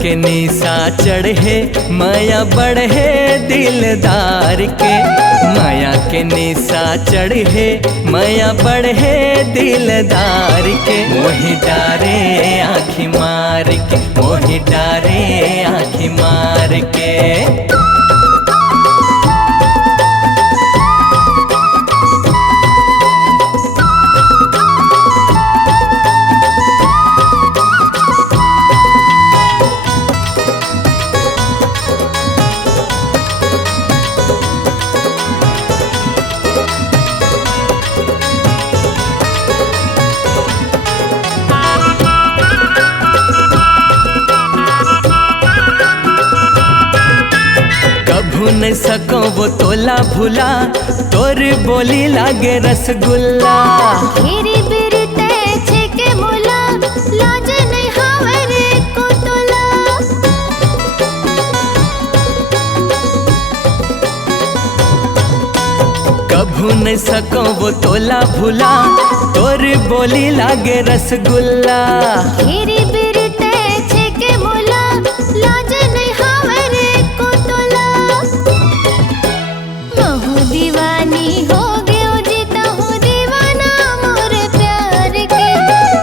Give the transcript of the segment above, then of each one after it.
के निशा चढ़े माया बढ़े दिलदार के, माया के निशा चढ़े माया बढ़े दिलदार के। मोहि डारे आँखी मार के, मोहि डारे आँखी मार के। न सको वो तोला भूला, तोर बोली लागे रसगुल्ला। घेरी बिरते छेके मोला, लाज नहीं हावरे को तोला। कभू न सको वो तोला भूला, तोर बोली लागे रसगुल्ला। घेरी बिरते छेके मोला, लाज नहीं हावरे को तोला। दीवानी हो गयो जीता हूँ दीवाना मोर प्यार के।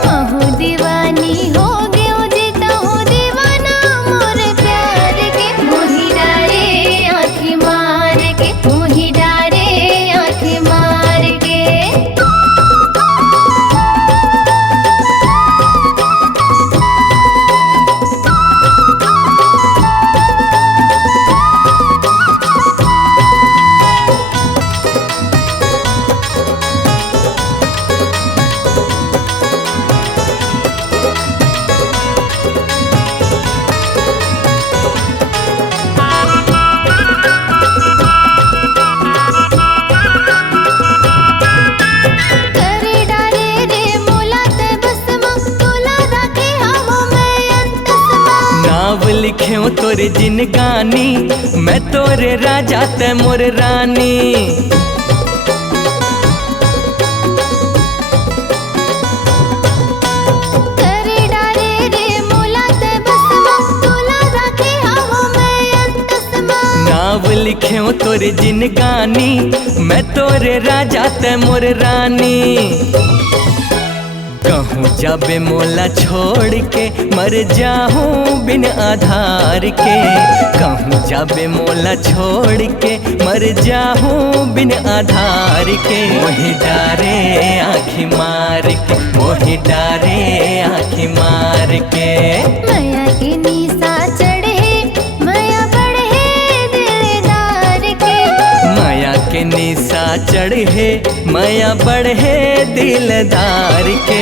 महू दीवानी हो गयो जीता हूँ दीवाना मोर प्यार के। मोहि डारे आँखी मार के, मोहि डारे आँखी मार के। लिख्यो तोरे जिनगानी, मैं तोरे राजा ते मोर रानी। करे डारे रे मोला ते बसमा, तोला राखे आवो मैं अंतसमा। नाव लिख्यो तोरे जिनगानी, मैं तोरे राजा ते मोर रानी। कहूँ जाबे मोला छोड़ के मर जाऊँ बिन आधार के। कहूँ जाबे मोला छोड़ के मर जाऊँ बिन आधार के। मोहि डारे आँखी मार के, मोहि डारे आँखी मार के। माया के निशा चढ़े माया बढ़े दिलदार के। माया के निशा चढ़े माया बढ़े दिलदार के।